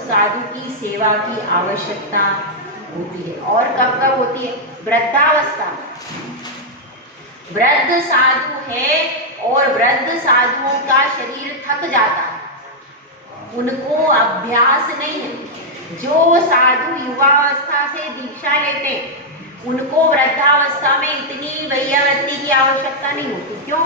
उस साधु की सेवा की आवश्यकता होती है। और कब कब होती है? वृद्धावस्था। वृद्ध साधु है और वृद्ध साधुओं का शरीर थक जाता है, उनको अभ्यास नहीं है। जो साधु युवावस्था से दीक्षा लेते हैं उनको वृद्धावस्था में इतनी वैयावृत्ति की आवश्यकता नहीं होती। क्यों?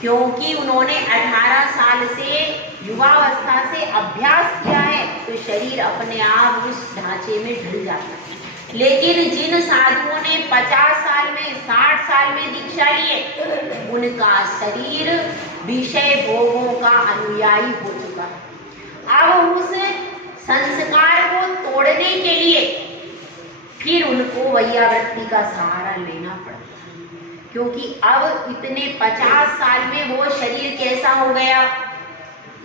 क्योंकि उन्होंने 18 साल से युवावस्था से अभ्यास किया है, तो शरीर अपने आप उस ढांचे में ढल जाता है। लेकिन जिन साधुओं ने 50 साल में 60 साल में दीक्षा ली है, उनका शरीर विषय भोगों का अनुयायी हो चुका है। अब उस संस्कार को तोड़ने के लिए फिर उनको वैयावृत्ति का सहारा लेना पड़ता है, क्योंकि अब इतने 50 साल में वो शरीर कैसा हो गया?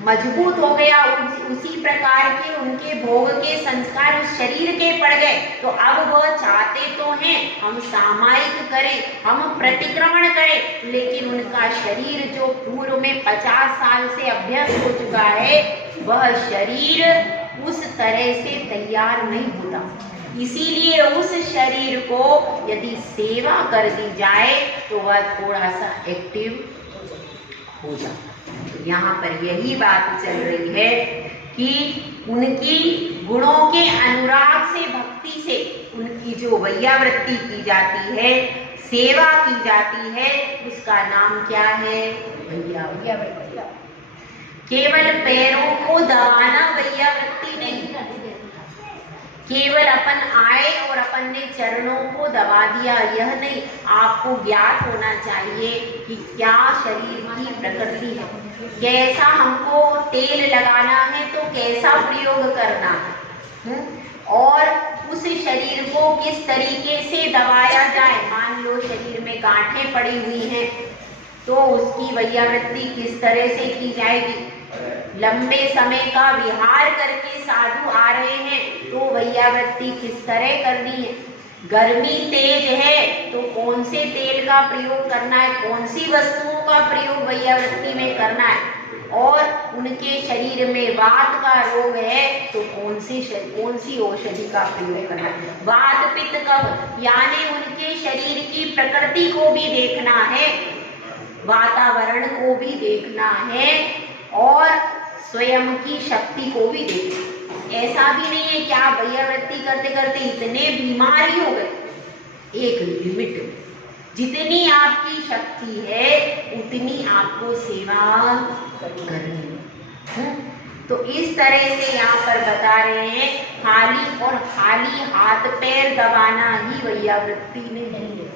मजबूत हो गया। उसी प्रकार के उनके भोग के संस्कार उस शरीर के पड़ गए। तो अब वह चाहते तो हैं हम सामायिक करें, हम प्रतिक्रमण करें, लेकिन उनका शरीर जो पूर्व में 50 साल से अभ्यस्त हो चुका है, वह शरीर उस तरह से तैयार नहीं होता। इसीलिए उस शरीर को यदि सेवा कर दी जाए तो वह थोड़ा सा एक्टिव हो जाता है। तो यहाँ पर यही बात चल रही है कि उनकी गुणों के अनुराग से, भक्ति से उनकी जो वैयावृत्ति की जाती है, सेवा की जाती है, उसका नाम क्या है? वैयावृत्ति। केवल पैरों को दबाना वैयावृत्ति नहीं। केवल अपन आए और अपन ने चरणों को दबा दिया, यह नहीं। आपको ज्ञात होना चाहिए कि क्या शरीर की प्रकृति है, कैसा हमको तेल लगाना है तो कैसा प्रयोग करना है, और उस शरीर को किस तरीके से दबाया जाए। मान लो शरीर में गांठें पड़ी हुई हैं तो उसकी वैयावृत्ति किस तरह से की जाएगी। लंबे समय का विहार करके साधु आ रहे हैं तो वैयावृत्ति किस तरह करनी है। गर्मी तेज है तो कौन से तेल का प्रयोग करना है, कौन सी वस्तुओं का प्रयोग वैयावृत्ति में करना है। और उनके शरीर में वात का रोग है तो कौन सी औषधि का प्रयोग करना है। वात पित्त कफ, यानी उनके शरीर की प्रकृति को भी देखना है, वातावरण को भी देखना है और स्वयं की शक्ति को भी देखना। ऐसा भी नहीं है कि आप वैयावृत्ति करते करते इतने बीमारी हो गए। एक लिमिट में जितनी आपकी शक्ति है उतनी आपको सेवा करनी है। तो इस तरह से यहाँ पर बता रहे हैं, खाली हाथ पैर दबाना ही वैयावृत्ति में नहीं है,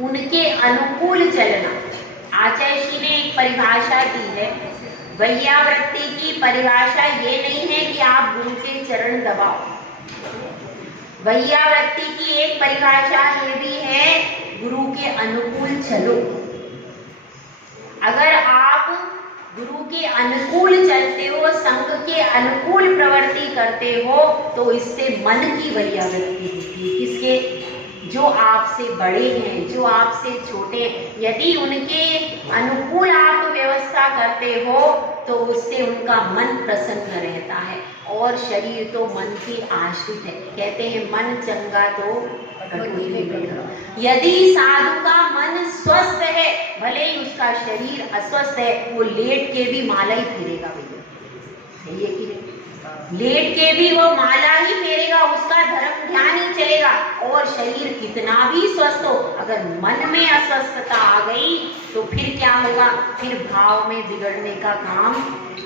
उनके अनुकूल चलना। आचार्य ने एक परिभाषा दी है, वैयावृत्ति की परिभाषा ये नहीं है कि आप गुरु के चरण दबाओ। वैयावृत्ति की एक परिभाषा ये भी है, गुरु के अनुकूल चलो। अगर आप गुरु के अनुकूल चलते हो, संघ के अनुकूल प्रवृत्ति करते हो, तो इससे मन की वैयावृत्ति होती है। किसके? जो आपसे बड़े हैं, जो आपसे छोटे हैं, यदि उनके अनुकूल आप व्यवस्था करते हो तो उससे उनका मन प्रसन्न रहता है। और शरीर तो मन के आश्रित है। कहते हैं मन चंगा तो यदि साधु का मन स्वस्थ है, भले ही उसका शरीर अस्वस्थ है, वो लेट के भी माला ही फेरेगा। भैया सही है कि नहीं? लेट के भी वो माला ही फेरेगा, उसका धर्म ध्यान ही चलेगा। और शरीर कितना भी स्वस्थ हो, अगर मन में अस्वस्थता आ गई तो फिर क्या होगा? फिर भाव में बिगड़ने का काम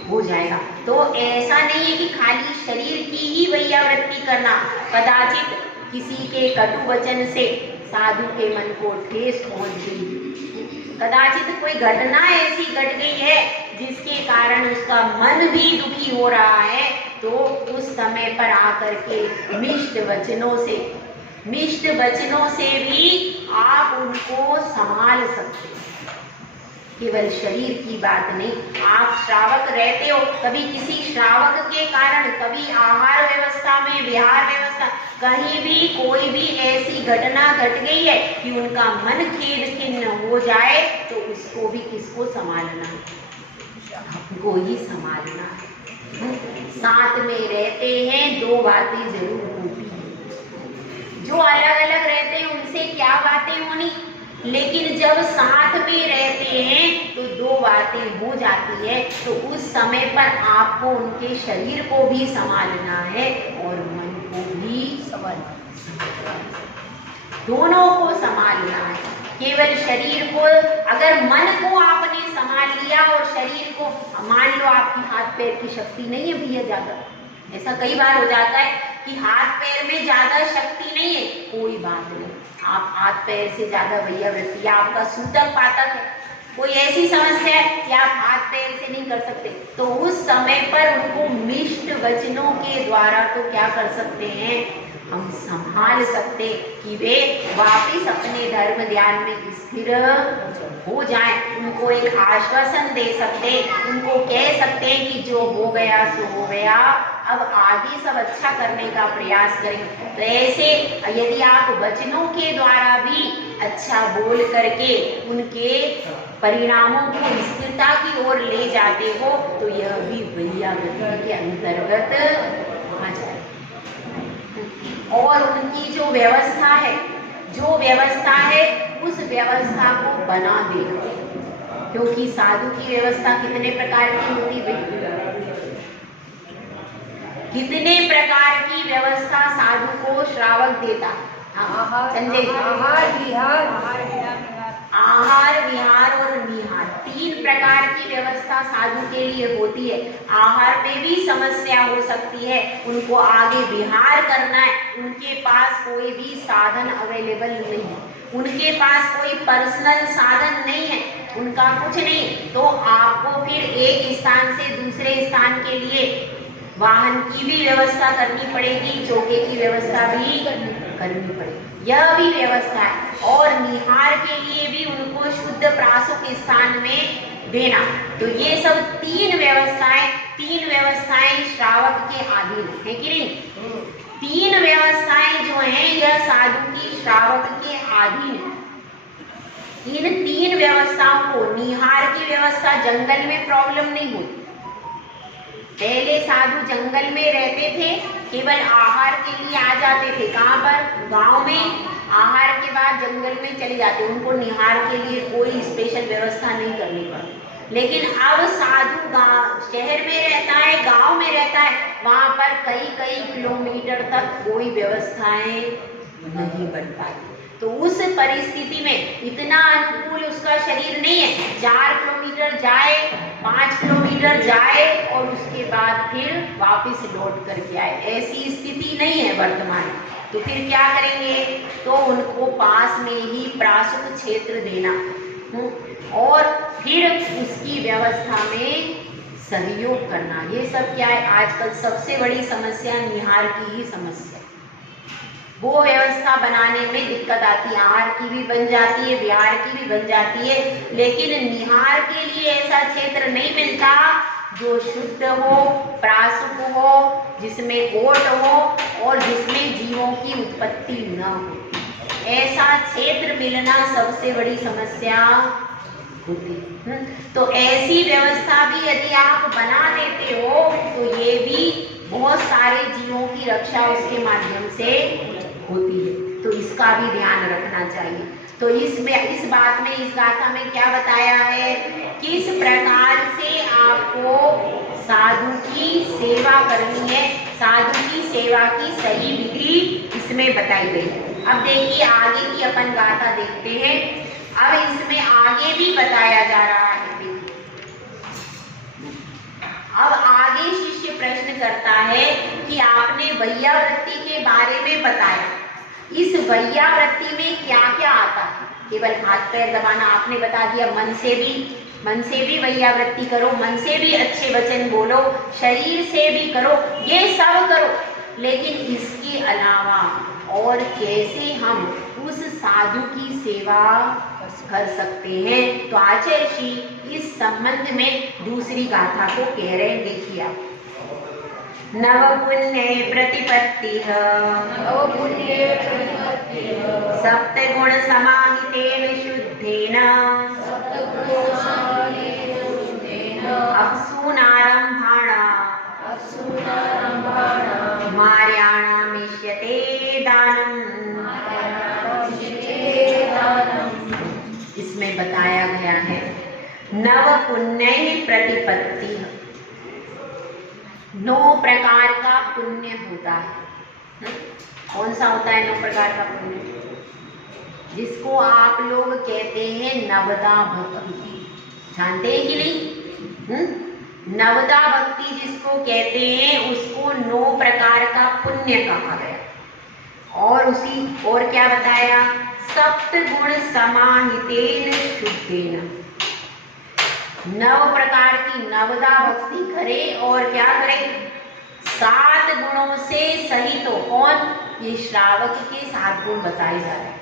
हो जाएगा। तो ऐसा नहीं है कि खाली शरीर की ही वैयावृत्ति करना। कदाचित किसी के कटु वचन से साधु के मन को ठेस पहुंच गई, कदाचित कोई घटना ऐसी घट गई है जिसके कारण उसका मन भी दुखी हो रहा है, तो उस समय पर आकर के मिष्ट वचनों से भी आप उनको संभाल सकते हैं। केवल शरीर की बात नहीं। आप श्रावक रहते हो, कभी किसी श्रावक के कारण, कभी आहार व्यवस्था में, विहार व्यवस्था, कहीं भी कोई भी ऐसी घटना घट गई है कि उनका मन खेद खिन्न हो जाए, तो उसको भी किसको संभालना है? आपको ही संभालना है। साथ में रहते हैं दो बातें जरूर होती हैं। जो अलग अलग रहते हैं उनसे क्या बातें होनी, लेकिन जब साथ में रहते हैं तो दो बातें हो जाती है। तो उस समय पर आपको उनके शरीर को भी संभालना है और मन को भी संभालना, दोनों को संभालना है। केवल शरीर को, अगर मन को आपने संभाल लिया और शरीर को, मान लो आपकी हाथ पैर की शक्ति नहीं है भैया ज्यादा, ऐसा कई बार हो जाता है कि हाथ पैर में ज्यादा शक्ति नहीं है, कोई बात नहीं, आप हाथ पैर से ज्यादा भैया वृत्ति, आपका सूतक पातक है, कोई ऐसी समस्या है कि आप हाथ पैर से नहीं कर सकते, तो उस समय पर उनको मिष्ट वचनों के द्वारा तो क्या कर सकते हैं, हम संभाल सकते कि वे वापिस अपने धर्म ध्यान में स्थिर हो जाएं। उनको एक आश्वासन दे सकते, उनको कह सकते हैं कि जो हो गया सो हो गया, अब आगे सब अच्छा करने का प्रयास करें। तो ऐसे यदि आप वचनों के द्वारा भी अच्छा बोल करके उनके परिणामों को स्थिरता की ओर ले जाते हो तो यह भी वैयागति के अंतर्गत आ जाए। और उनकी जो व्यवस्था है, उस व्यवस्था को बना देना, क्योंकि साधु की व्यवस्था कितने प्रकार की होती है, कितने प्रकार की व्यवस्था साधु को श्रावक देता, संजय, आहार विहार और निहार, तीन प्रकार की व्यवस्था साधु के लिए होती है। आहार में भी समस्या हो सकती है, उनको आगे विहार करना है, उनके पास कोई भी साधन अवेलेबल नहीं है, उनके पास कोई पर्सनल साधन नहीं है, उनका कुछ नहीं, तो आपको फिर एक स्थान से दूसरे स्थान के लिए वाहन की भी व्यवस्था करनी पड़ेगी, चौके की व्यवस्था भी करनी पड़ेगी, यह भी व्यवस्था है। और निहार के लिए भी उनको शुद्ध प्रासुक स्थान में देना, तो ये सब तीन व्यवस्थाएं श्रावक के अधीन है कि नहीं, तीन व्यवस्थाएं जो हैं यह साधु की श्रावक के अधीन है। इन तीन व्यवस्थाओं को, निहार की व्यवस्था जंगल में प्रॉब्लम नहीं होती, पहले साधु जंगल में रहते थे, केवल आहार के लिए आ जाते थे, कहाँ पर, गांव में, आहार के बाद जंगल में चले जाते, उनको निहार के लिए कोई स्पेशल व्यवस्था नहीं करनी पड़ती। लेकिन अब साधु शहर में रहता है, गांव में रहता है, वहां पर कई कई किलोमीटर तक कोई व्यवस्थाएं नहीं बन पाती, तो उस परिस्थिति में इतना अनुकूल उसका शरीर नहीं है, 4 किलोमीटर जाए, 5 किलोमीटर जाए और उसके बाद फिर वापस लौट करके आए, ऐसी स्थिति नहीं है वर्तमान। तो फिर क्या करेंगे, तो उनको पास में ही प्रासुक क्षेत्र देना और फिर उसकी व्यवस्था में सहयोग करना। ये सब क्या है, आजकल सबसे बड़ी समस्या निहार की ही समस्या, वो व्यवस्था बनाने में दिक्कत आती है, आहार की भी बन जाती है, विहार की भी बन जाती है, लेकिन निहार के लिए ऐसा क्षेत्र नहीं मिलता जो शुद्ध हो, प्रासुक हो, जिसमें ओट हो और जिसमें जीवों की उत्पत्ति न हो, ऐसा क्षेत्र मिलना सबसे बड़ी समस्या होती है। तो ऐसी व्यवस्था भी यदि आप बना देते हो तो ये भी बहुत सारे जीवों की रक्षा उसके माध्यम से होती है, तो इसका भी ध्यान रखना चाहिए। तो इस बात में, इस गाथा में क्या बताया है, किस प्रकार से आपको साधु की सेवा करनी है, साधु की सेवा की सही विधि इसमें बताई गई है। अब देखिए आगे की अपन गाथा देखते हैं। अब इसमें आगे भी बताया जा रहा है, अब आगे शिष्य प्रश्न करता है कि आपने वैयावृत्ति के बारे में बताया, इस वैयावृत्ति में क्या क्या आता है, केवल हाथ पैर दबाना आपने बता दिया, मन से भी वैयावृत्ति करो, मन से भी अच्छे वचन बोलो, शरीर से भी करो, ये सब करो, लेकिन इसके अलावा और कैसे हम उस साधु की सेवा कर सकते हैं। तो आचार्य श्री इस संबंध में दूसरी गाथा को कह रहे हैं, देखिए आप। नव पुण्य प्रतिपत्ति सप्तगुण समाहितेन शुद्धेन अप्सूनारंभाणा मार्याणामिष्यते दानम्। इसमें बताया गया है नव पुण्य प्रतिपत्ति। 9 प्रकार का पुण्य होता है। कौन सा होता है 9 प्रकार का पुण्य? जिसको आप लोग कहते हैं नवदा भक्ति। जानते हैं कि नहीं? नवदा भक्ति जिसको कहते हैं उसको 9 प्रकार का पुण्य कहा गया। और क्या बताया? सप्त गुण समाहितेन शुद्धेन। 9 प्रकार की नवदा भक्ति करे और क्या करे? 7 गुणों से सहित हो। कौन? ये श्रावक के 7 गुण बताए जा रहे हैं।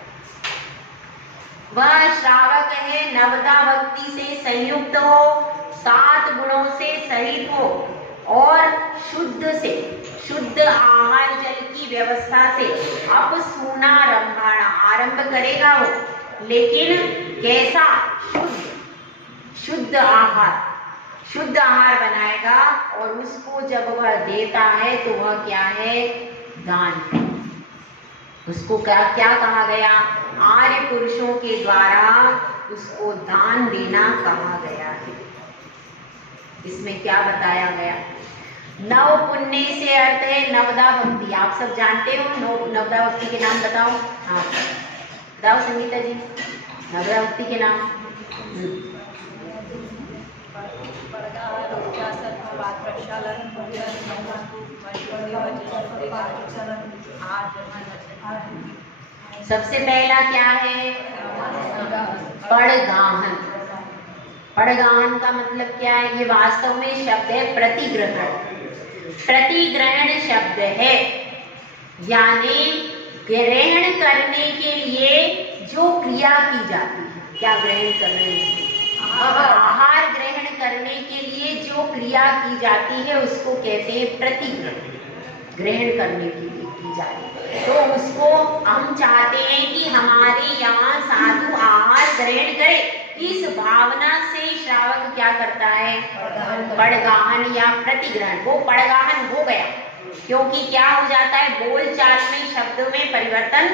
वह श्रावक है नवदा भक्ति से संयुक्त हो, 7 गुणों से सहित हो और शुद्ध आहार जल की व्यवस्था से अपसूना रंभाणा आरंभ करेगा वो। लेकिन कैसा? शुद्ध आहार बनाएगा और उसको जब वह देता है तो वह क्या है? दान। उसको क्या कहा गया? आर्य पुरुषों के द्वारा उसको दान देना कहा गया है। इसमें क्या बताया गया? 9 पुण्य से अर्थ है नवदा भक्ति। आप सब जानते हो नवदा भक्ति के नाम बताओ। हाँ बताओ संगीता जी, नवदा भक्ति के नाम। सबसे पहला क्या है? पड़गाहन। पड़गाहन का मतलब क्या है? ये वास्तव में शब्द है प्रतिग्रहण। प्रतिग्रहण शब्द है, यानी ग्रहण करने के लिए जो क्रिया की जाती है। क्या ग्रहण करने? आहार ग्रहण करने के लिए जो क्रिया की जाती है उसको कहते हैं प्रतिग्रहण। ग्रहण करने के लिए की जाती है तो उसको हम चाहते हैं कि हमारे यहाँ साधु आहार ग्रहण करे। इस भावना से श्रावक क्या करता है? पड़गाहन या प्रतिग्रहण। वो पड़गाहन हो गया क्योंकि क्या हो जाता है? बोलचाल में शब्दों में परिवर्तन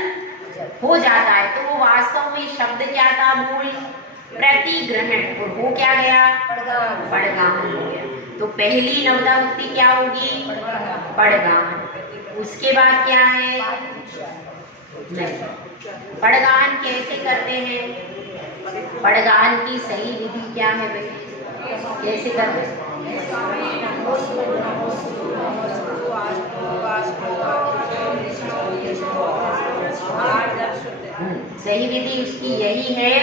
हो जाता है। तो वो वास्तव में शब्द क्या था? मूल प्रतिग्रहण। और हो क्या गया? पड़गाहन हो गया। तो पहली नवदा भक्ति क्या होगी? पड़गाहन। उसके बाद क्या है? नहीं। पड़गाहन कैसे करते हैं? पड़गाहन की सही विधि क्या है भाई? कैसे करते हैं? सही विधि उसकी यही है,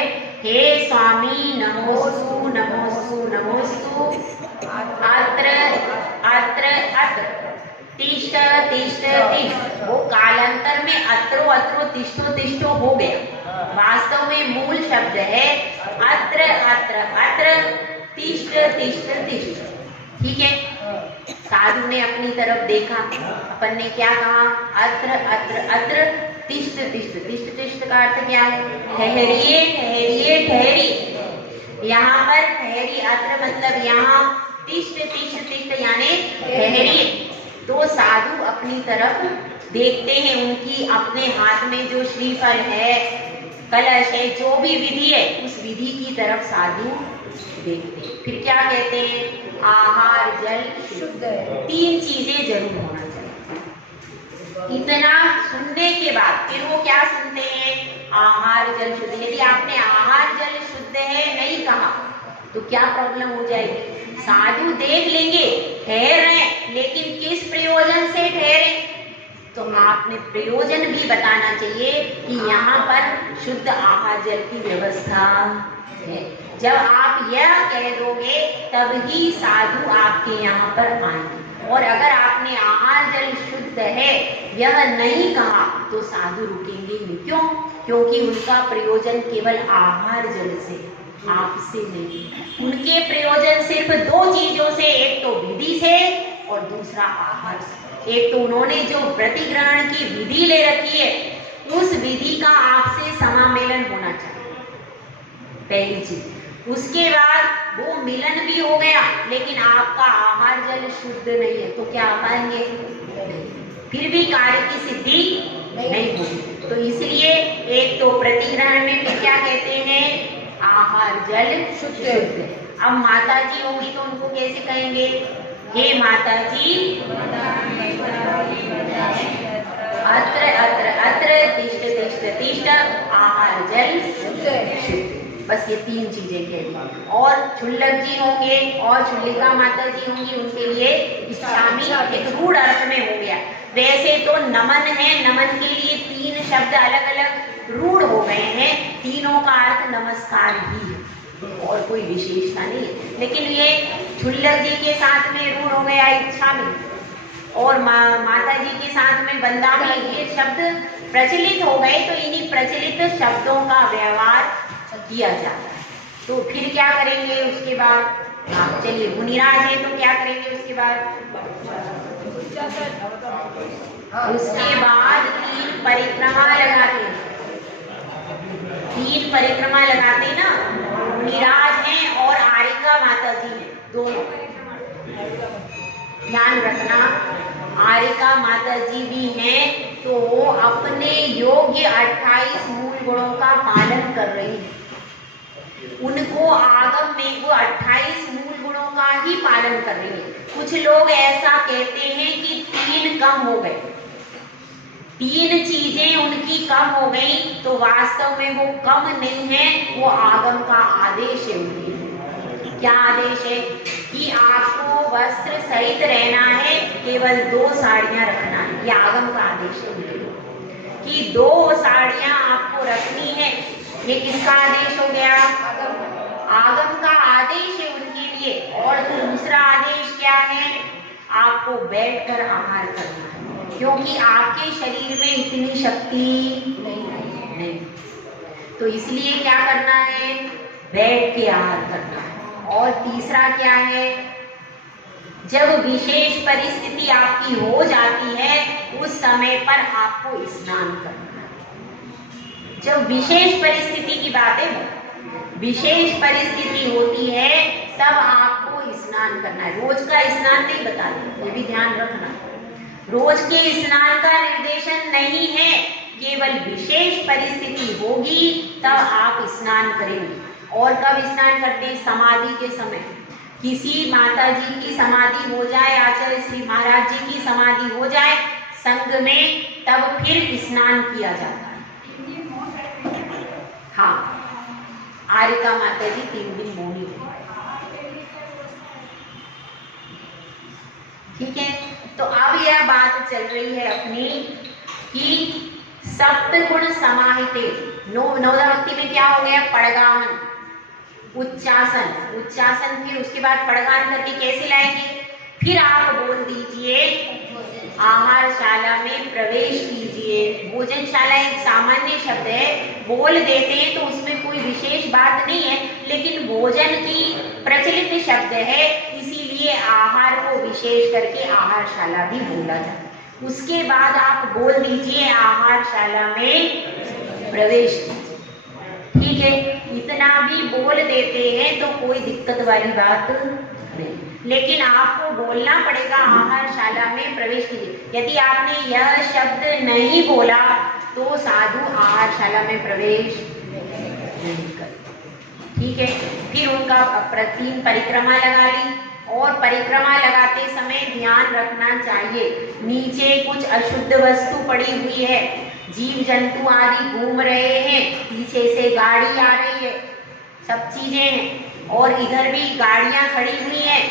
हे स्वामी नमोस्तु नमोस्तु नमोस्तु अत्र अत्र अत्र तिष्ठ तिष्ठ तिष्ठ। वो कालांतर में अत्रो अत्रो तिष्ठो तिष्ठो हो गया। वास्तव में मूल शब्द है अत्र अत्र अत्र तिष्ठ तिष्ठ तिष्ठ। ठीक है? साधु ने अपनी तरफ देखा, अपन ने क्या कहा? अत्र अत्र अत्र तिष्ठ तिष्ठ। तिष्ठ तिष्ठ का अर्थ क्या है? ठहरिए ठहरिए ठहरिए। यहाँ पर ठहरी, अत्र मतलब यहाँ, तिष्ठ तिष्ठ तिष्ठ यानी ठहरिए। तो साधु अपनी तरफ देखते हैं, उनकी अपने हाथ में जो श्रीफल है, कलश है, जो भी विधि है उस विधि की तरफ साधु देखते हैं। फिर क्या कहते हैं? आहार जल शुद्ध है। 3 चीजें जरूर होना चाहिए। इतना सुनने के बाद फिर वो क्या सुनते हैं? आहार जल शुद्ध। यदि आपने आहार जल शुद्ध है नहीं कहा तो क्या प्रॉब्लम हो जाएगी? साधु देख लेंगे ठहर रहे, लेकिन किस प्रयोजन से ठहरे? तो आपने प्रयोजन भी बताना चाहिए कि यहाँ पर शुद्ध आहार जल की व्यवस्था है। जब आप यह कह दोगे तब ही साधु आपके यहाँ पर आएंगे। और अगर आपने आहार जल शुद्ध है यह नहीं कहा तो साधु रुकेंगे नहीं। क्यों? क्योंकि उनका प्रयोजन केवल आहार जल से, आपसे नहीं। उनके प्रयोजन सिर्फ 2 चीजों से, एक तो विधि से और दूसरा आहार से। एक तो उन्होंने जो प्रतिग्रहण की विधि ले रखी है उस विधि का आपसे समामेलन होना चाहिए, पहली चीज। उसके बाद वो मिलन भी हो गया लेकिन आपका आहार जल शुद्ध नहीं है तो क्या पाएंगे? फिर भी कार्य की सिद्धि नहीं होगी। तो इसलिए एक तो प्रतिग्रहण में फिर क्या कहते हैं? आहार जल शुद्ध। अब माता जी होंगी तो उनको कैसे कहेंगे? हे माता जी, अत्र अत्र अत्र तिष्ठ तिष्ठ तिष्ठ आहार जल शुद्ध। बस ये 3 चीजें कह दी। और क्षुल्लक जी होंगे और क्षुल्लिका माता जी होंगी, उनके लिए इच्छामी एक रूढ़ अर्थ में हो गया। वैसे तो नमन है, नमन के लिए 3 शब्द अलग अलग रूढ़ हो गए हैं, तीनों का अर्थ नमस्कार ही है और कोई विशेषता नहीं है। लेकिन ये क्षुल्लक जी के साथ में रूढ़ हो गया इच्छामी और माता जी के साथ में वंदामी, ये शब्द प्रचलित हो गए। तो इन्हीं प्रचलित शब्दों का व्यवहार किया जाता है। तो फिर क्या करेंगे उसके बाद? आप चलिए, मुनिराज है तो क्या करेंगे उसके बाद? उसके बाद 3 परिक्रमा लगाते, 3 परिक्रमा लगाते ना। मुनिराज हैं और आरिका माता जी हैं, दोनों ध्यान रखना। आरिका माता जी भी हैं तो वो अपने योग्य 28 मूल गुणों का पालन कर रही है। उनको आगम में वो 28 मूल गुणों का ही पालन कर रही है। कुछ लोग ऐसा कहते हैं कि 3 कम हो गए, 3 चीजें उनकी कम हो गई, तो वास्तव में वो कम नहीं है, वो आगम का आदेश है उनके लिए। क्या आदेश है? कि आपको वस्त्र सहित रहना है, केवल 2 साड़ियां रखना है। ये आगम का आदेश है उनके लिए कि 2 साड़ियां आपको रखनी है। ये किसका आदेश हो गया? आगम का आदेश है उनके लिए। और दूसरा आदेश क्या है? आपको बैठकर आहार करना है, क्योंकि आपके शरीर में इतनी शक्ति नहीं। तो इसलिए क्या करना है? बैठ के आहार करना है। और तीसरा क्या है? जब विशेष परिस्थिति आपकी हो जाती है उस समय पर आपको स्नान करना है। जब विशेष परिस्थिति की बात है, विशेष परिस्थिति होती है तब आपको स्नान करना है। रोज का स्नान नहीं बता रही, ये भी ध्यान रखना। रोज के स्नान का निर्देशन नहीं है, केवल विशेष परिस्थिति होगी तब आप स्नान करेंगे। और कब स्नान करते हैं? समाधि के समय। किसी माता जी की समाधि हो जाए, आचार्य श्री महाराज जी की समाधि हो जाए संग में, तब फिर स्नान किया जाता है। हाँ, आरिका माता जी 3 दिन मौनी है। ठीक है। तो अब यह बात चल रही है अपनी कि सप्तगुण समाहिते। नवदा भक्ति में क्या हो गया? पड़गान, उच्चासन, उच्चासन, फिर उसके बाद पड़गान करके कैसे लाएंगे? फिर आप बोल दीजिए आहारशाला में प्रवेश कीजिए। भोजनशाला एक सामान्य शब्द है, बोल देते हैं तो उसमें कोई विशेष बात नहीं है, लेकिन भोजन की प्रचलित शब्द है, इसीलिए आहार को विशेष करके आहारशाला भी बोला जाता है। उसके बाद आप बोल दीजिए आहारशाला में प्रवेश कीजिए। ठीक है, इतना भी बोल देते हैं तो कोई दिक्कत वाली बात नहीं, लेकिन आपको बोलना पड़ेगा आहारशाला में प्रवेश कीजिए। यदि आपने यह शब्द नहीं बोला तो साधु आहारशाला में प्रवेश नहीं कर। ठीक है। फिर उनका 3 परिक्रमा लगा ली। और परिक्रमा लगाते समय ध्यान रखना चाहिए, नीचे कुछ अशुद्ध वस्तु पड़ी हुई है, जीव जंतु आदि घूम रहे हैं, पीछे से गाड़ी आ रही है, सब चीजें हैं, और इधर भी गाड़ियां खड़ी हुई हैं,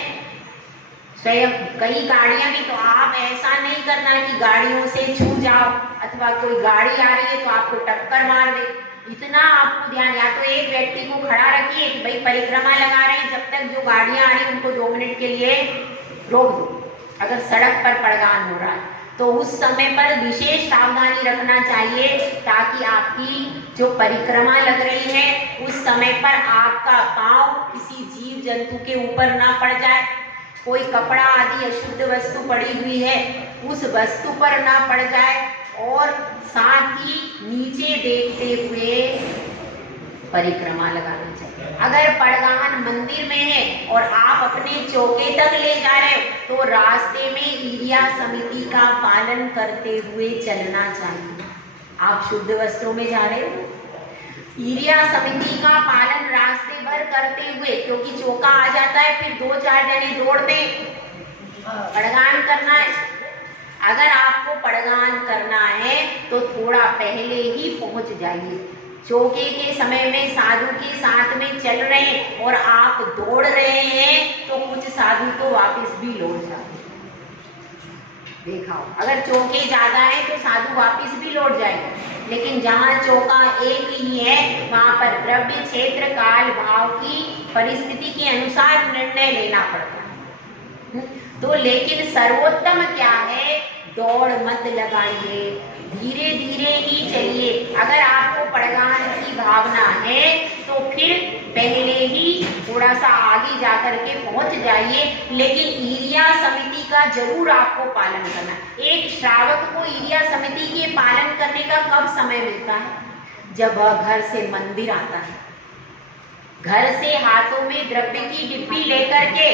स्वयं कई गाड़ियां भी। तो आप ऐसा नहीं करना कि गाड़ियों से छू जाओ, अथवा कोई गाड़ी आ रही है तो आपको टक्कर मार दे। इतना आपको ध्यान, या तो एक व्यक्ति को खड़ा रखिए कि भाई परिक्रमा लगा रहे हैं, जब तक जो गाड़ियां आ रही हैं उनको 2 मिनट के लिए रोक दो। अगर सड़क पर पड़गान हो रहा है तो उस समय पर विशेष सावधानी रखना चाहिए, ताकि आपकी जो परिक्रमा लग रही है उस समय पर आपका पांव किसी जीव जंतु के ऊपर ना पड़ जाए, कोई कपड़ा आदि अशुद्ध वस्तु पड़ी हुई है उस वस्तु पर ना पड़ जाए, और साथ ही नीचे देखते हुए परिक्रमा लगाना चाहिए। अगर पड़गाहन मंदिर में है और आप अपने चौके तक ले जा रहे हो तो रास्ते में ईरिया समिति का पालन करते हुए चलना चाहिए। आप शुद्ध वस्त्रों में जा रहे हो, ईरिया समिति का पालन रास्ते भर करते हुए, क्योंकि चौका आ जाता है फिर 2-4 जने दौड़ते पड़गान करना है। अगर आपको पड़गान करना है तो थोड़ा पहले ही पहुंच जाइए। चौके के समय में साधु के साथ में चल रहे हैं और आप दौड़ रहे हैं तो कुछ साधु तो वापस भी लौट जाते हैं। देखा हो, अगर चौके ज्यादा है तो साधु वापस भी लौट जाएंगे, लेकिन जहाँ चौका एक ही है वहां पर द्रव्य, क्षेत्र, काल, भाव की परिस्थिति के अनुसार निर्णय लेना पड़ता है। तो लेकिन सर्वोत्तम क्या है, दौड़ मत लगाइए, धीरे धीरे ही चलिए। अगर आपको पड़गान की भावना है तो फिर पहले ही थोड़ा सा आगे जाकर के पहुंच जाइए, लेकिन ईरिया समिति का जरूर आपको पालन करना है। एक श्रावक को ईरिया समिति के पालन करने का कब समय मिलता है, जब वह घर से मंदिर आता है, घर से हाथों में द्रव्य की डिब्बी लेकर के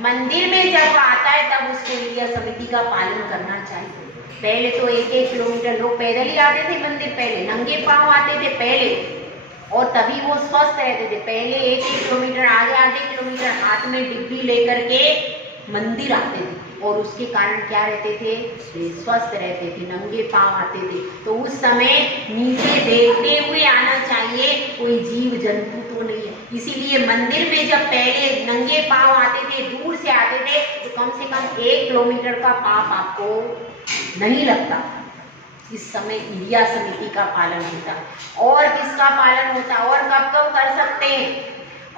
मंदिर में जब आता है तब उसको ईरिया समिति का पालन करना चाहिए। पहले तो 1-1 किलोमीटर लोग पैदल ही आते थे मंदिर, पहले नंगे पांव आते थे पहले, और तभी वो स्वस्थ रहते थे। पहले 1-1 किलोमीटर, आधे किलोमीटर हाथ में डिब्बी लेकर के मंदिर आते थे और उसके कारण क्या रहते थे, स्वस्थ रहते थे, नंगे पांव आते थे। तो उस समय नीचे देखते हुए आना चाहिए, कोई जीव जंतु तो नहीं है। इसीलिए मंदिर में जब पहले नंगे पांव आते थे, दूर से आते थे, तो कम से कम 1 किलोमीटर का पाप आपको नहीं लगता। इस समय ईरिया समिति का पालन होता है। और किसका पालन होता है, और कब कब कर सकते हैं,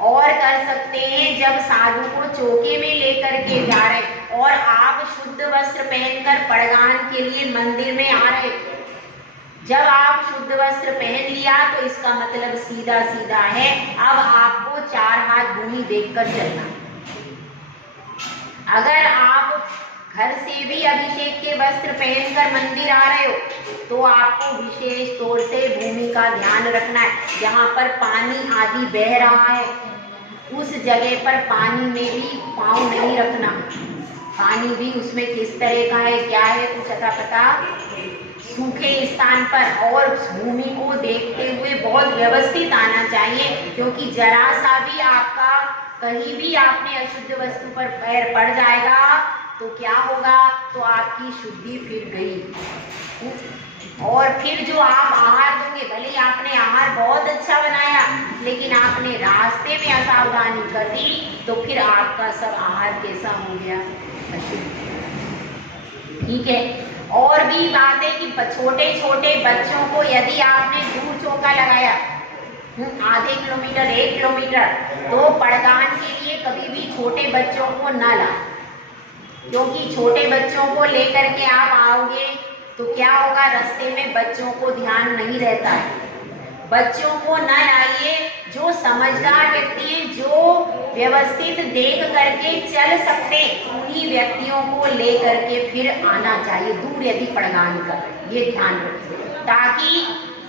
और कर सकते हैं जब साधु को चौके में लेकर के जा रहे और आप शुद्ध वस्त्र पहनकर पड़गान के लिए मंदिर में आ रहे। जब आप शुद्ध वस्त्र पहन लिया तो इसका मतलब सीधा सीधा है, अब आपको 4 हाथ भूमि देखकर चलना है। अगर आप घर से भी अभिषेक के वस्त्र पहनकर मंदिर आ रहे हो तो आपको विशेष तौर से भूमि का ध्यान रखना है। जहाँ पर पानी आदि बह रहा है उस जगह पर पानी में भी पाँव नहीं रखना। पानी भी उसमें किस तरह का है, क्या है, कुछ अता पता, सूखे स्थान पर और भूमि को देखते हुए बहुत व्यवस्थित आना चाहिए, क्योंकि जरा सा भी आपका कहीं भी आपने अशुद्ध वस्तु पर पैर पड़ जाएगा तो क्या होगा, तो आपकी शुद्धि फिर गई। और फिर जो आप आहार दोगे, भले आपने आहार बहुत अच्छा बनाया लेकिन आपने रास्ते में असावधानी कर दी तो फिर आपका सब आहार कैसा हो गया, अशुद्ध। ठीक है। और भी बात है कि छोटे छोटे बच्चों को यदि आपने दूर चौका लगाया आधे किलोमीटर 1 किलोमीटर, तो पड़गान के लिए कभी भी छोटे बच्चों को न लाएं, क्योंकि छोटे बच्चों को लेकर के आप आओगे तो क्या होगा, रास्ते में बच्चों को ध्यान नहीं रहता है। बच्चों को न लाइए, जो समझदार व्यक्ति है, जो व्यवस्थित देख करके चल सकते, उन्हीं व्यक्तियों को लेकर के फिर आना चाहिए दूर यदि पड़गान कर। ये ध्यान रखिए, ताकि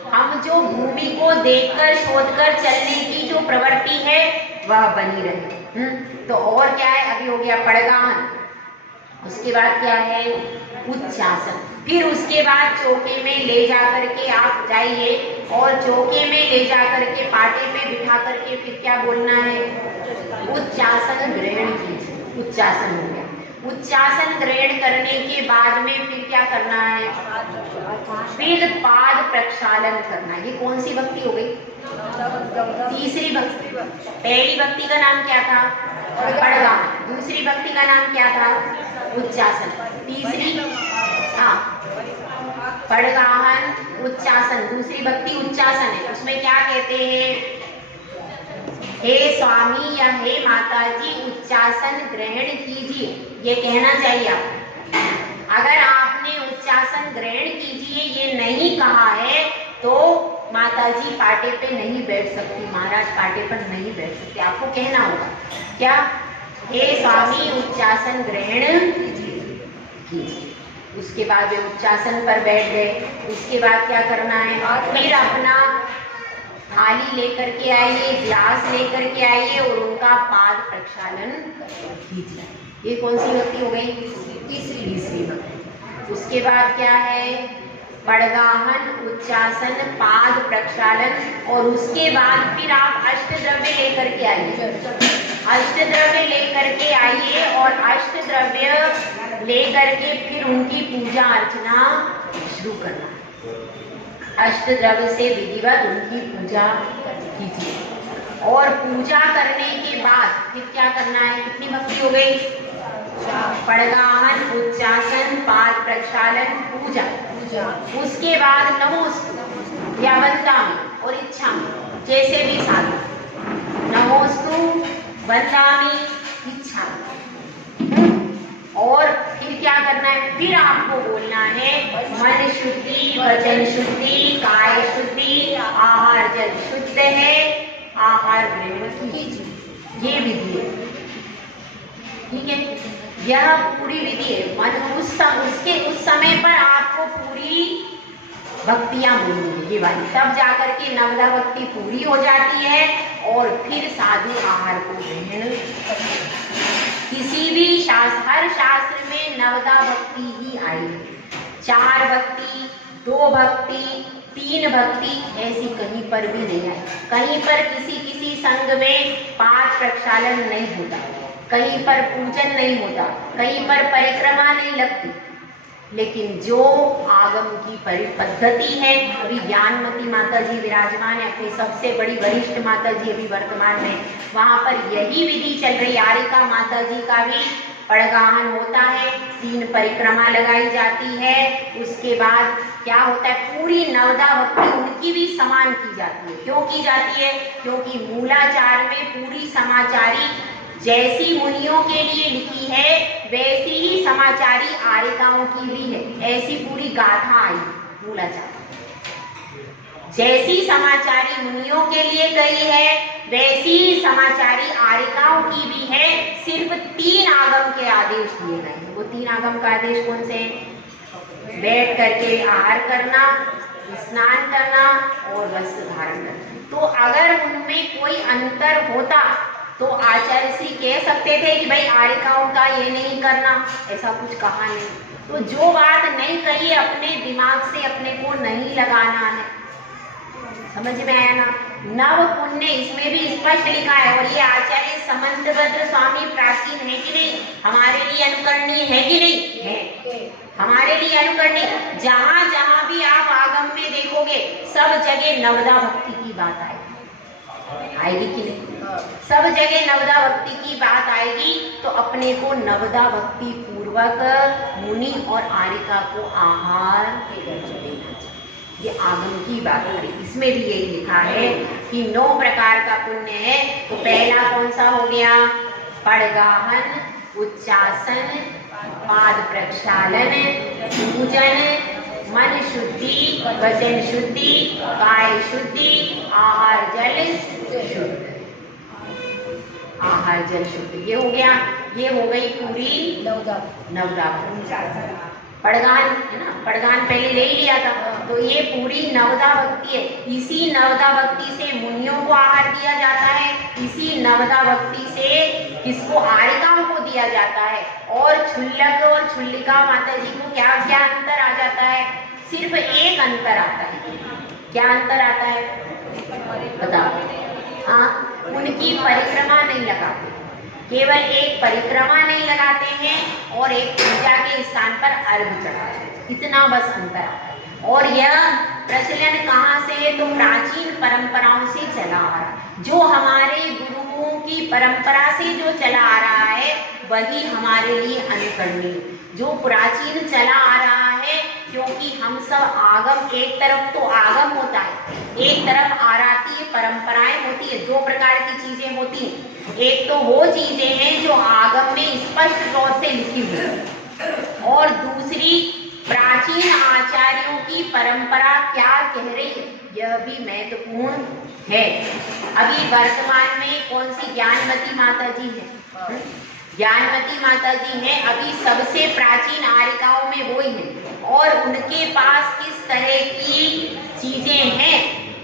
हम जो भूमि को देखकर शोधकर चलने की जो प्रवृत्ति है वह बनी रहे। तो और क्या है, अभी हो गया पड़गान, उसके बाद क्या है, उच्चासन। फिर उसके बाद चौके में ले जा करके आप जाइए और चौके में ले जा करके पाटे पे बिठा करके फिर क्या बोलना है, उच्चासन ग्रहण कीजिए। उच्चासन हो गया। उच्चासन ग्रहण करने के बाद में फिर क्या करना है, फिर पाद प्रक्षालन करना है। ये कौन सी भक्ति हो गई, तीसरी भक्ति। पहली भक्ति का नाम क्या था, पड़गान। दूसरी भक्ति का नाम क्या था, उच्चासन। तीसरी पड़गाहन, उच्चासन। दूसरी भक्ति उच्चासन है। उसमें क्या कहते हैं, हे स्वामी या हे माता जी उच्चासन ग्रहण कीजिए, ये कहना चाहिए आपको। अगर आपने उच्चासन ग्रहण कीजिए ये नहीं कहा है तो माता जी पाटे पे नहीं बैठ सकती, महाराज पाटे पर नहीं बैठ सकते। आपको कहना होगा क्या, हे स्वामी उच्चासन ग्रहण कीजिए। उसके बाद वे उच्चासन पर बैठ गए। उसके बाद क्या करना है, फिर अपना थाली लेकर के आइए, ग्लास लेकर के आइए और उनका पाद प्रक्षालन कीजिए। ये कौन सी भक्ति हो गई? तीसरी भक्ति। उसके बाद क्या है? पड़गाहन, उच्चासन, पाद प्रक्षालन, और उसके बाद फिर आप अष्टद्रव्य लेकर के आइए। अष्टद्रव्य लेकर के आइए और अष्टद्रव्य लेकर के फिर उनकी पूजा अर्चना शुरू करना। अष्टद्रव्य से विधिवत उनकी पूजा कीजिए और पूजा करने के बाद फिर क्या करना है? कितनी भक्ति हो गई? पड़गाहन, उच्चासन, पाद प्रक्षालन, पूजा। उसके बाद नमोस्तु या वंदामि और इच्छामि, जैसे भी साधु। नमोस्तु, वंदामि, इच्छामि। और फिर क्या करना है? फिर आपको बोलना है मन शुद्धि, वचन शुद्धि, काय शुद्धि, आहार जल शुद्ध है, आहार ग्रहण कीजिए। ये विधि है, ठीक है। यह पूरी विधि है। मन उस समय पर आपको पूरी भक्तियां बोलनी है ये वाली, तब जाकर के नवदा भक्ति पूरी हो जाती है और फिर साधु आहार को ग्रहण। किसी भी हर शास्त्र में नवदा भक्ति ही आई। 4 भक्ति, 2 भक्ति, 3 भक्ति ऐसी कहीं पर भी नहीं आई। कहीं पर किसी संघ में 5 प्रक्षालन नहीं होता, कहीं पर पूजन नहीं होता, कहीं पर परिक्रमा नहीं लगती। लेकिन जो आगम की पद्धति है, अभी ज्ञानमती माता जी विराजमान है, अपनी सबसे बड़ी वरिष्ठ माता जी अभी वर्तमान में, वहां पर यही विधि चल रही। आरिका माता जी का भी पड़गाहन होता है, 3 परिक्रमा लगाई जाती है। उसके बाद क्या होता है? पूरी नवदा भक्ति उनकी भी समान की जाती है। क्यों की जाती है? क्योंकि मूलाचार में पूरी समाचारी जैसी मुनियों के लिए लिखी है वैसी ही समाचारी आरिकाओं की भी है। ऐसी पूरी गाथा आई मूलाचार। जैसी समाचारी मुनियों के लिए गई है वैसी ही समाचारी आरिकाओं की भी है। सिर्फ 3 आगम के आदेश दिए गए हैं। वो 3 आगम का आदेश कौन से? बैठ करके आहार करना, स्नान करना और वस्त्र धारण करना। तो अगर उनमें कोई अंतर होता तो आचार्य श्री कह सकते थे कि भाई आरिकाओं का ये नहीं करना, ऐसा कुछ कहा नहीं। तो जो बात नहीं कही अपने दिमाग से अपने को नहीं लगाना है। समझ में आया ना? नव पुण्य इसमें भी स्पष्ट लिखा है। और ये आचार्य समंतभद्र स्वामी प्राचीन है कि नहीं? हमारे लिए अनुकरणीय है कि नहीं? है, हमारे लिए अनुकरणीय। जहां जहां भी आप आगम में देखोगे सब जगह नवदा भक्ति की बात आएगी कि नहीं? सब जगह नवदा भक्ति की बात आएगी। तो अपने को नवदा भक्ति पूर्वक मुनि और आरिका को आहार देना चाहिए। ये आगम की बात है। इसमें भी यही लिखा है कि 9 प्रकार का पुण्य है। तो पहला कौन सा हो गया? पड़गाहन, उच्चासन, पाद प्रक्षालन, पूजन, मन शुद्धि, वचन शुद्धि, काय शुद्धि, आहार जल शुद्ध। आहार जल शुद्ध ये हो गया। ये हो गई पूरी नवदा। पड़गान है ना, पड़गान पहले ले ही लिया था। तो ये पूरी नवदा भक्ति है। इसी नवदा भक्ति से मुनियों को आहार दिया जाता है। इसी नवदा भक्ति से किसको? आरिकाओं को दिया जाता है। और क्षुल्लक और क्षुल्लिका माता जी को क्या क्या अंतर आ जाता है? सिर्फ एक अंतर आता है। क्या अंतर आता है बताओ? हाँ, उनकी परिक्रमा नहीं लगाते, केवल एक परिक्रमा नहीं लगाते हैं और एक पूजा के स्थान पर अर्घ चढ़ाते हैं। इतना बस अंतर आता है। और यह प्रचलन कहाँ से है? तो प्राचीन परंपराओं से चला आ रहा। जो हमारे गुरुओं की परंपरा से जो चला आ रहा है वही हमारे लिए अनुकरणीय। जो प्राचीन चला आ रहा है, क्योंकि हम सब आगम, एक तरफ तो आगम होता है, एक तरफ आराती परंपराएं होती है। 2 प्रकार की चीजें होती हैं। एक तो वो चीजें हैं जो आगम में स्पष्ट तौर से लिखी हुई, और दूसरी प्राचीन आचार्यों की परंपरा क्या कह रही है, यह भी महत्वपूर्ण है। अभी वर्तमान में कौन सी? ज्ञानमती माता जी है। ज्ञानमती माता जी हैं अभी सबसे प्राचीन आरिकाओं में वो ही है। और उनके पास किस तरह की चीजें हैं,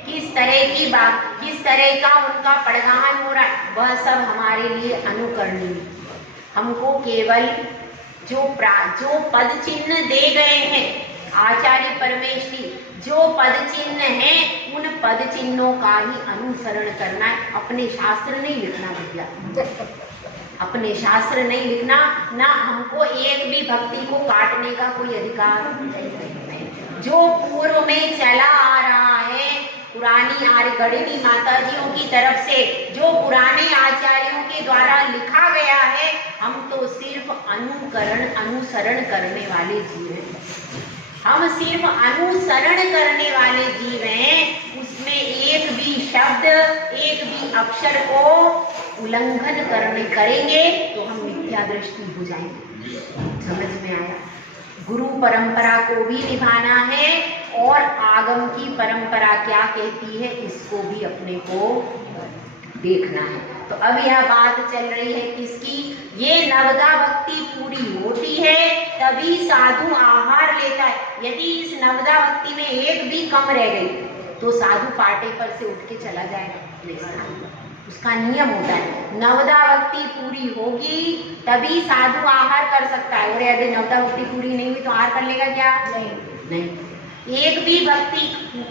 किस किस तरह का उनका परिधान हो रहा है, वह सब हमारे लिए अनुकरणीय। हमको केवल जो पद चिन्ह दे गए हैं आचार्य परमेश्वरी, जो पद चिन्ह हैं उन पद चिन्हों का ही अनुसरण करना है। अपने शास्त्र नहीं लिखना भैया, अपने शास्त्र नहीं लिखना। ना हमको एक भी भक्ति को काटने का कोई अधिकार नहीं। जो पूर्व में चला आ रहा है पुरानी आर्यगणिनी माताजियों की तरफ से, जो पुराने आचार्यों के द्वारा लिखा गया है, हम तो सिर्फ अनुसरण करने वाले जीव हैं। हम सिर्फ अनुसरण करने वाले जीव हैं। उसमें एक भी शब्द, एक भी अक्षर को उल्लंघन करेंगे तो हम मिथ्या दृष्टि हो जाएंगे। समझ में आया? गुरु परंपरा को भी निभाना है और आगम की परंपरा क्या कहती है इसको भी अपने को देखना है। तो अब यह बात चल रही है किसकी? ये नवदा भक्ति पूरी होती है तभी साधु आहार लेता है। यदि इस नवदा भक्ति में एक भी कम रह गई तो साधु पाटे पर से उठ के चला जाएगा। उसका नियम होता है नवदा भक्ति पूरी होगी तभी साधु आहार कर सकता है। और यदि नवदा भक्ति पूरी नहीं हुई तो आहार कर लेगा क्या? नहीं। एक भी भक्ति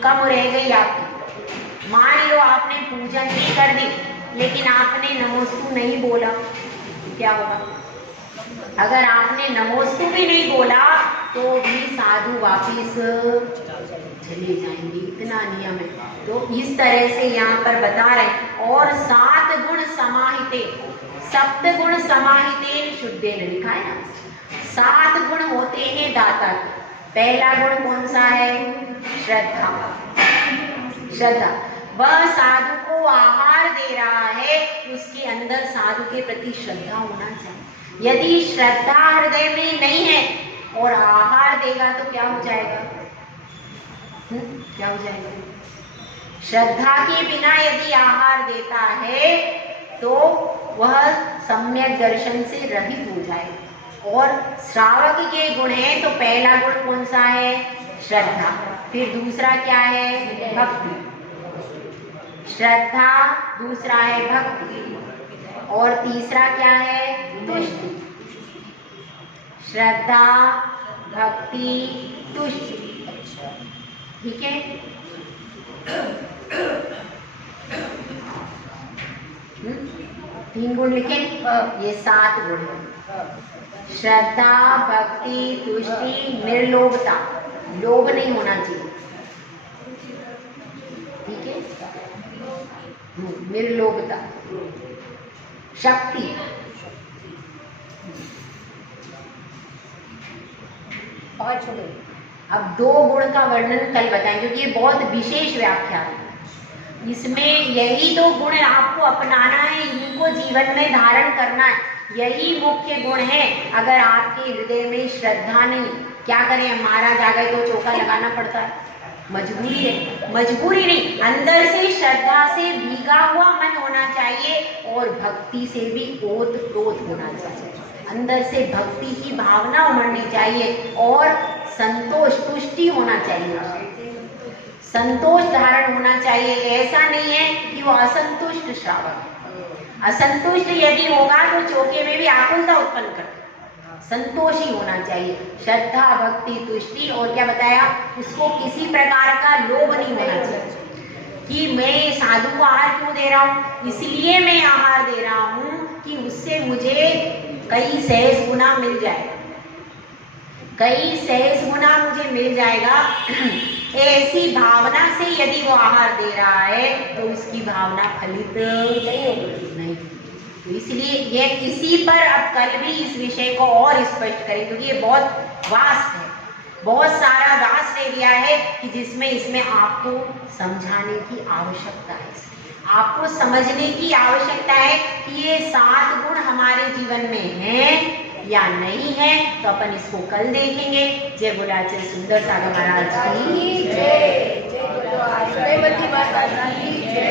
कम रह गई आपकी, मान लो आपने पूजन भी कर दी लेकिन आपने नमोस्तु नहीं बोला, क्या होगा? अगर आपने नमोस्तु भी नहीं बोला तो भी साधु वापिस चले जाएंगे। इतना नियम है। तो इस तरह से यहाँ पर बता रहे हैं। और 7 गुण समाहिते, सप्त गुण समाहिते शुद्धे लिखा है ना। 7 गुण होते हैं दाता के। पहला गुण कौन सा है? श्रद्धा। श्रद्धा, वह साधु को आहार दे रहा है, उसके अंदर साधु के प्रति श्रद्धा होना चाहिए। यदि श्रद्धा हृदय में नहीं है और आहार देगा तो क्या हो जाएगा? क्या हो जाएगा? श्रद्धा के बिना यदि आहार देता है तो वह सम्यक दर्शन से रहित हो जाएगा। और श्रावक के गुण है तो पहला गुण कौन सा है? श्रद्धा। फिर दूसरा क्या है? भक्ति। श्रद्धा, दूसरा है भक्ति और तीसरा क्या है? तुष्टि। श्रद्धा, भक्ति, तुष्टि। ठीक है? 3 गुण लिखे, ये 7 गुण है। श्रद्धा, भक्ति, तुष्टि, निर्लोभता, लोभ नहीं होना चाहिए। ठीक है? निर्लोभता, शक्ति, पांच हो गए। अब 2 गुण का वर्णन कल बताएंगे क्योंकि ये बहुत विशेष व्याख्या है। इसमें यही 2 गुण आपको अपनाना है, इनको जीवन में धारण करना है। यही मुख्य गुण है। अगर आपके हृदय में श्रद्धा नहीं, क्या करें? महाराज आ गए तो चौका लगाना पड़ता है, मजबूरी है। मजबूरी नहीं, अंदर से श्रद्धा से भीगा हुआ मन होना चाहिए और भक्ति से भी ओत-प्रोत होना चाहिए। अंदर से भक्ति की भावना उमड़नी चाहिए और संतोष, तुष्टि होना चाहिए। संतोष धारण होना चाहिए। ऐसा नहीं है कि वो असंतुष्ट श्रावक। असंतुष्ट यदि होगा तो चौके में भी आकुलता उत्पन्न करता। संतोष ही होना चाहिए। श्रद्धा, भक्ति, तुष्टि और क्या बताया? उसको किसी प्रकार का लोभ नहीं होना चाहिए कि मैं साधु को आहार क्यों दे रहा हूँ, इसलिए मैं आहार दे रहा हूँ कि उससे मुझे कई सहज गुना मिल जाएगा, कई सहज गुना मुझे मिल जाएगा। ऐसी भावना से यदि वो आहार दे रहा है तो उसकी भावना फलित नहीं। तो इसलिए यह इसी पर अब कल भी इस विषय को और स्पष्ट करें क्योंकि ये बहुत वास्ट है, बहुत सारा वास्ट एरिया है कि जिसमें इसमें आपको समझाने की आवश्यकता है। आपको समझने की आवश्यकता है कि ये 7 गुण हमारे जीवन में हैं या नहीं है। तो अपन इसको कल देखेंगे। जय बोलाचल सुंदर सागर महाराज की जय। जय माता दी।